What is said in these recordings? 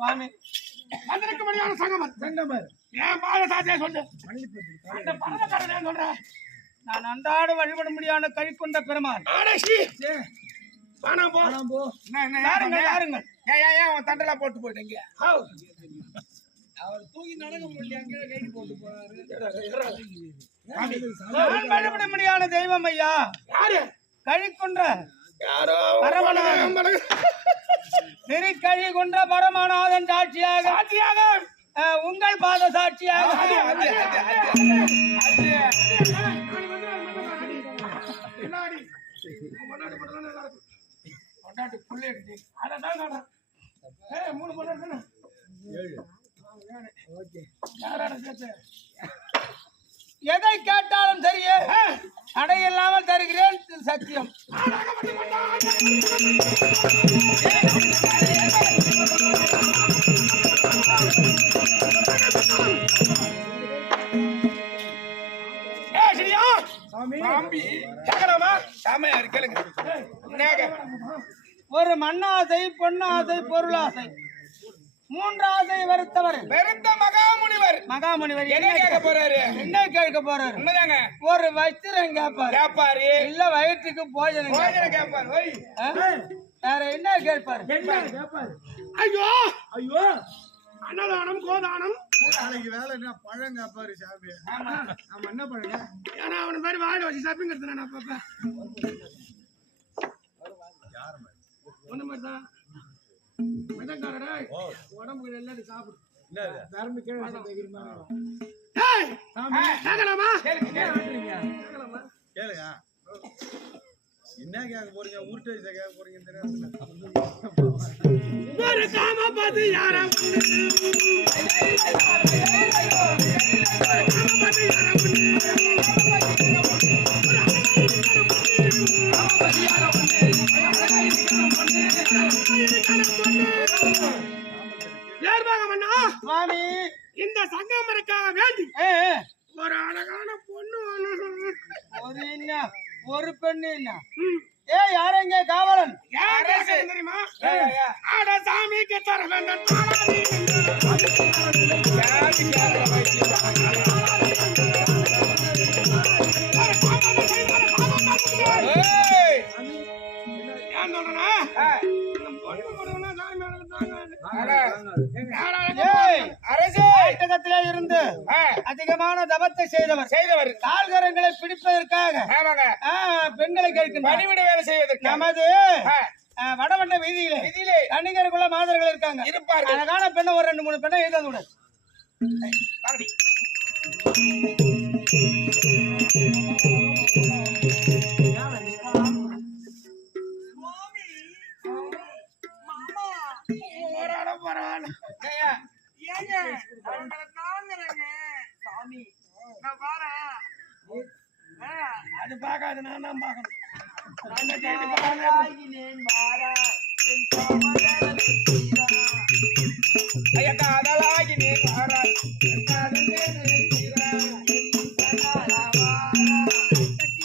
சுவாமி. அதற்கு மணியான சங்கமர் செங்கமர் ஏன் பாத சாத்தியா சொல்லு. அந்த பரமக்காரன் ஏன் சொல்ற? நான் அன்றாட வழிபட முடியாத கை கொண்ட பெருமாள் ஆடசி பணம் போ. பணம் போ. என்ன, என்ன, யாருங்கள் ஏன் ஏன் அவன் தண்டலா போட்டு போயிட்டீங்க. அவர் தூக்கி நடக்க முடியல அங்கே கைடு போட்டு போறாரு. வழிபட முடியாத தெய்வம் ஐயா. யாரு? கழி கொன்ற யாரோ பரமநாதன். பரமநாதன். திரு கழி கொன்ற பரமநாதன் சாட்சியாக. அஹ், உங்கள் பாத சாட்சியாக. மூணு? எதை கேட்டாலும் சரியே தடையில்லாமல் தருகிறேன் சத்தியம்? ஒரு மண்ணாசை பொன்னாசை பொருளாசை. மூன்று ஆசை வருத்தவர் பெருத்த மகாமுனிவர். மகாமுனிவர் என்ன கேட்க போறாரு? என்ன கேட்க போறாரு? உண்மைதாங்க. ஒரு வஸ்திரம் கேட்பாரு. கேப்பாரு இல்ல வயிற்றுக்கு போஜனம் கேட்பாரு. போஜனை கேப்பாரு ஓய். ஆ? வேற என்ன கேட்பாரு? ஐயோ! ஐயோ! அன்னதானம் கோதானம். நாளைக்கு வேலை என்ன? பழம் காப்பாரு சாமி ஆமா. என்ன பண்ணுங்க ஏன்னா அவன மாதிரி வாழ வச்சு சப்பிங்கிறது நான் அப்பப்ப ஒண்ணு மாதிரி தான். உடம்புக்கு எல்லாரும் சாப்பிடு. கேட்கலாமா கேளுங்க என்ன கேட்க போறீங்க? உருட்டு வயசா கேட்க போறீங்க தெரியாது ஒரு காம பார்த்து யாரா அரசே இருந்து ஆ, அதிகமான தபத்தை செய்தவர் செய்தவர் கால்கரங்களை பிடிப்பதற்காக ஆ, பெண்களை கேட்கும் பணிவிட வேலை செய்வதற்கு நமது ஆ, ஆ, வடமண்ட வீதியிலே இதிலே மாதர்கள் இருக்காங்க இருப்பார்கள் அழகான பெண்ணை ஒரு ரெண்டு மூணு பெண்ணை எழுத கூட பரவாயில்ல. ஏங்க அவங்கள தாங்குறேங்க. சாமி நான் பாரேன் அது பார்க்காது நான் தான் பார்க்கணும். ஆகினேன் பாரா. என் காமராஜன் தீரா. ஐயா காதலாகி நீ பாராய் காதல் தீரா. கட்டி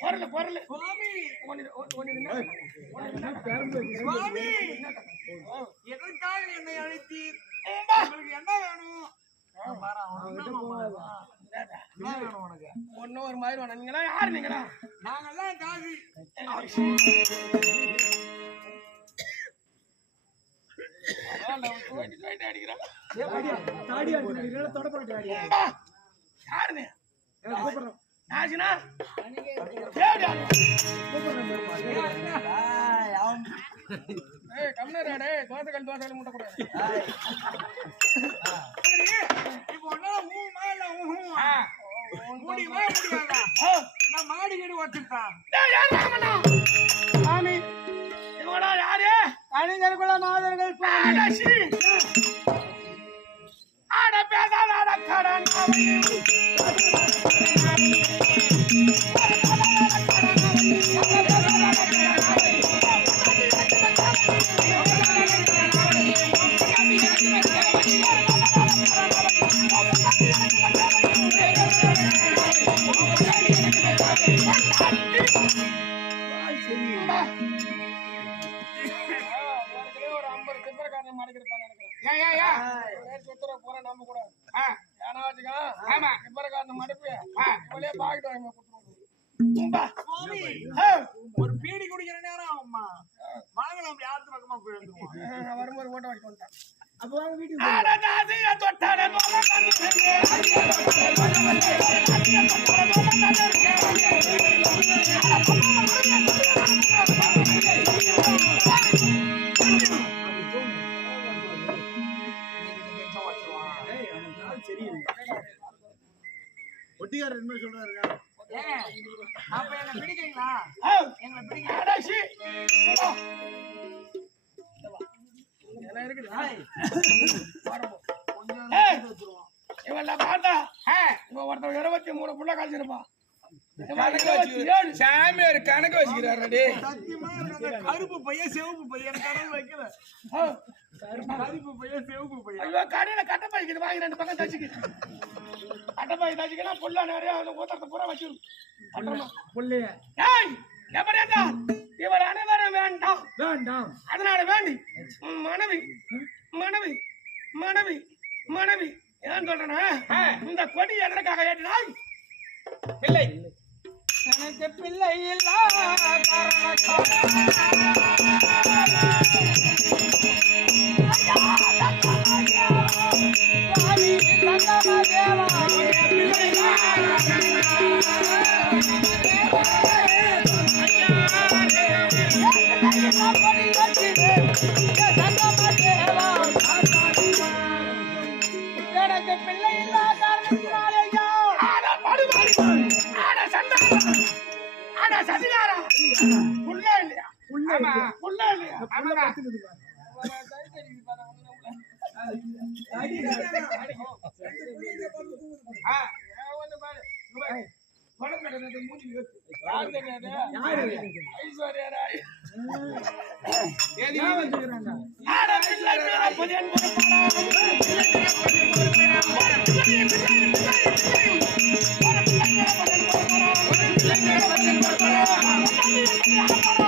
பொருள் பொருள் சுவாமி. ஒன்னு ஒன்னு சுவாமி! எதற்காக என்னை அழைத்தீர்? உங்களுக்கு என்ன வேணும்? ஒன்னும் ஒரு மாதிரி வேணும். நீங்களா? யாரு நீங்களா? நாங்கெல்லாம் காசி. அடிக்கிறான். யாருன்னு யாச்சுனா ஏய் கம்னரா டேய் தோசைகள் தோசைகள் முட்டை நான் மாடி வீடு வச்சிருக்கேன் யார் அட சீ. அட பேசாத அட கடன் சுத்துற ஏன்னா வச்சுக்கோ, ஆமா, திப்பரக்காரனை மடப்பி, ஆ, இவளே பாக்கெட் வாங்கி ஒரு பீடி குடிக்கிற நேரம் அம்மா. வாங்கலாம் அப்படி ஆத்து பக்கமா போயிருந்துருவோம் ஆ, வரும்போது ஓட்ட வச்சு வந்துட்டான். அப்ப வீட்டுக்கு இவன்லாம் பார்த்தா இவன் ஒருத்தன் இருபத்தி மூணு புள்ள காய்ச்சிருப்பான். சாமியார் கணக்கு வச்சுக்கிறாரு கருப்பு பையன் சிவப்பு பையன் கடவுள் வைக்கல. கருப்பு பையன் சிவப்பு பையன். கடையில கட்டை வாங்கி ரெண்டு பக்கம் தச்சுக்கு. கட்டை பாய் தச்சுக்கலாம் புள்ள நிறைய அந்த ஊத்தத்தை பூரா வச்சிரு. அப்புறமா புள்ளைய. ஏய் எப்படி என்றால் இவர் அனைவரும் வேண்டாம். வேண்டாம். அதனால வேண்டி மனைவி மனைவி மனைவி மனைவி ஏன் சொல்றேன்னா இந்த கொடி எதற்காக ஏற்றினாய்? பிள்ளை. எனக்கு பிள்ளை இல்லா ஆட சதிகாரா புள்ள இல்லையா? புள்ள இல்லையா? ஆமா ஆ ஒண்ணு பாரு. இங்க பிள்ளை பிறப்பது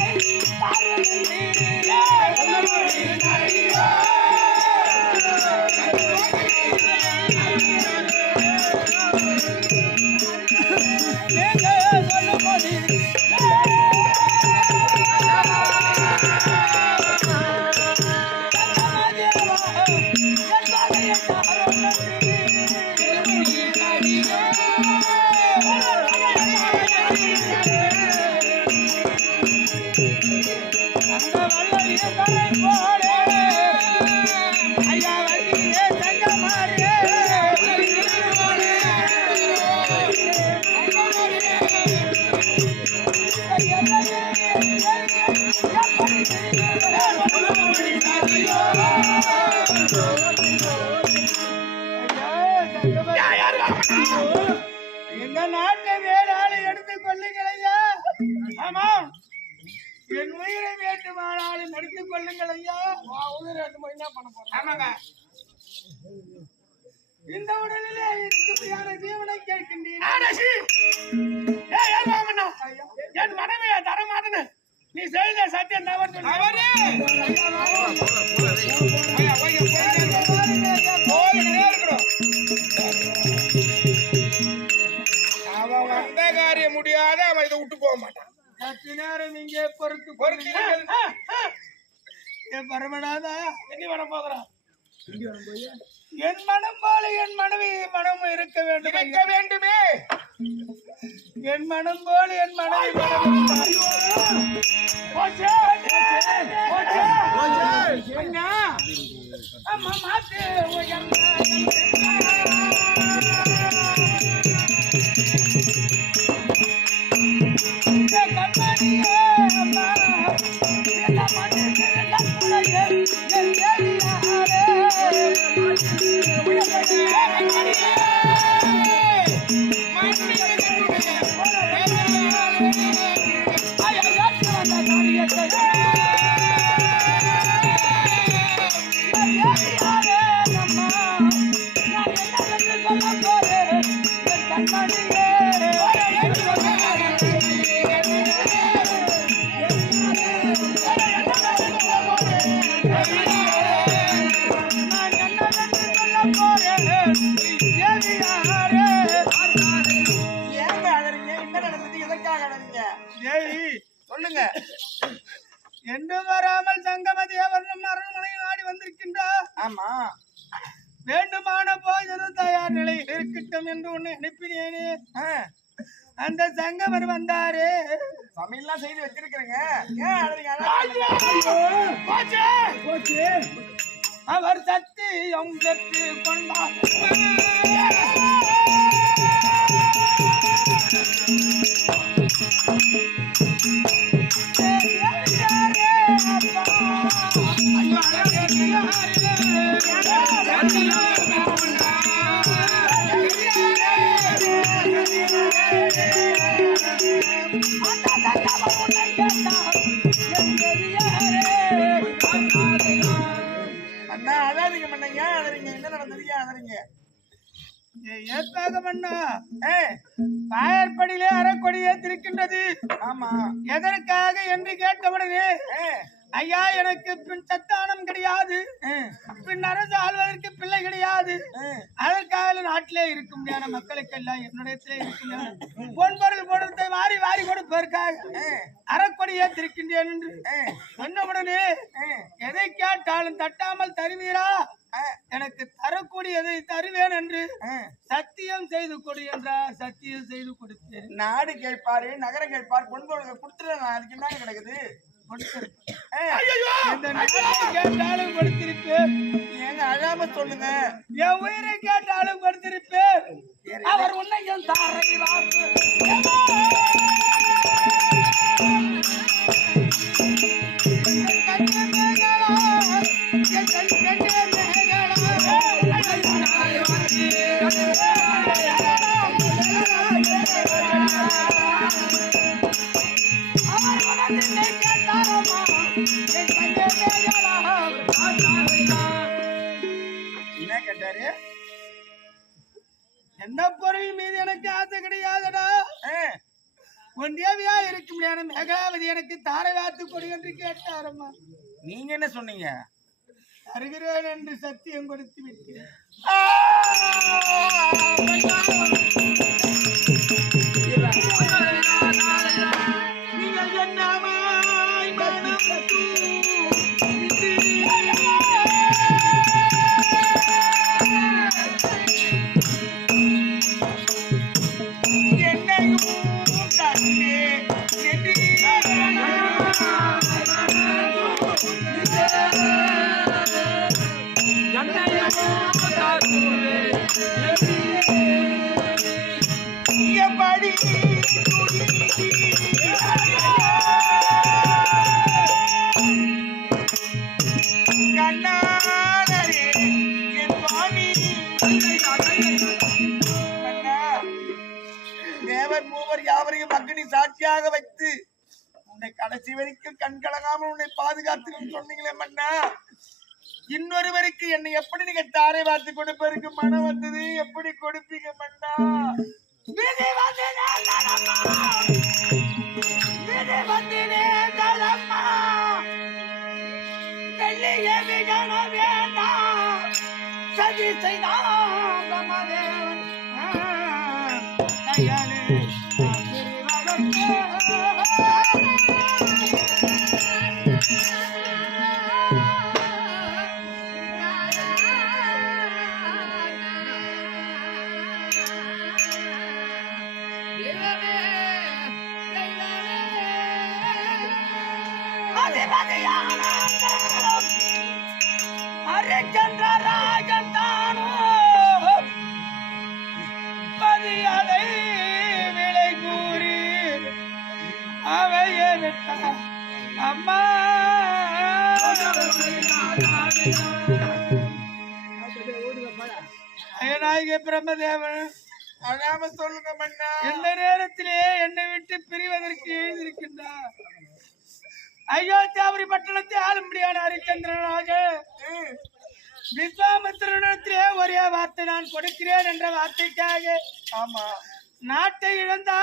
Thank you. Gracias. மணி என்ன பண்ண போறேன் ஆமாங்க. இந்த உடலிலே ஜீவனை என் மனைவியை தர மாட்டேன்னு நீ செய்த சத்தியம் தவறு. அவன் வந்த காரியம் முடியாத அவன் இதை விட்டு போக மாட்டான். நேரம் இங்கே பொறுத்து பொறுத்து. பொறுத்து என் பரமநாதா எண்ணி வர போகிறான் என் மனம் போல என் மனைவி மனம் இருக்க வேண்டும் இருக்க. வேண்டுமே. என் மனம் போல என் மனைவி மனம் அம்மா மாத்து. சொல்லுங்க. என்று வராமல் சங்கம தேவன் அரண்மனை நாடி வந்திருக்கின்றார் ஆமா. வேண்டுமான போஜனம் தயார் நிலையில் இருக்கட்டும் என்று உன்னை அனுப்பினேனே. அந்த சங்கமர் வந்தாரு. சமையல்லாம் செய்து வச்சிருக்கிறேங்க. அவர் சத்தியம் பெற்று கொண்டார். எதற்காக என்று கேட்டவுடனே ஏ ஐயா எனக்கு பின் சத்தானம் கிடையாது. பின் அரசு ஆள்வதற்கு பிள்ளை கிடையாது. அதற்காக நாட்டிலே இருக்க முடியாத மக்களுக்கு எல்லாம் என்னுடைய இருக்கும் பொன்பொருள் போடுறதை வாரி வாரி கொடுப்பதற்காக அறக்கொடியே திருக்கின்றேன் என்று சொன்னவுடனே எதை கேட்டாலும் தட்டாமல் தருவீரா? எனக்கு தரக்கூடியதை தருவேன் என்று சத்தியம் செய்து கொடு என்றார் சத்தியம் செய்து கொடுத்தேன். நாடு கேட்பாரு நகரம் கேட்பார் பொன்பொருளுக்கு கொடுத்துட்டு நான் அதுக்கு என்ன கிடக்குது? கேட்டாலும் கொடுத்திருப்பேன் ஏங்க அழாம சொல்லுங்க. என் உயிரை கேட்டாலும் கொடுத்திருப்பேன் அவர் உன்னையும் தாரை வாக்கு கேட்டாரு எந்த பொருள் மீது எனக்கு ஆசை கிடையாதடா. உன் தேவியா இருக்கும் மேகாவதி எனக்கு தாரை வாத்து கொடு என்று கேட்டாரம்மா. நீங்க என்ன சொன்னீங்க? தருகிறேன் என்று சத்தியம் கொடுத்து விட்டேன். தேவர் மூவர் யாவரையும் அக்னி சாட்சியாக வைத்து உன்னை கடைசி வரைக்கும் கண் கலங்காமல் உன்னை பாதுகாத்துன்னு சொன்னீங்களே மன்னா. இன்னொருவருக்கு என்னை எப்படி நீங்க தாரை பார்த்து கொடுப்பதற்கு மனம் வந்தது? எப்படி கொடுப்பீங்க மன்னா? விதி வந்தினே yeah. அம்மா. அயனாகிய பிரம்மதேவன் அழாம சொல்லுங்க மன்னா எந்த நேரத்திலே என்னை விட்டு பிரிவதற்கு எழுந்திருக்கின்றார்? அயோத்தியாபுரி பட்டணத்தை ஆளும்படியான ஹரிச்சந்திரனாக. விஸ்வாமித்திரனிடத்திலே ஒரே வார்த்தை நான் கொடுக்கிறேன் என்ற வார்த்தைக்காக. ஆமா. நாட்டை இழந்தார்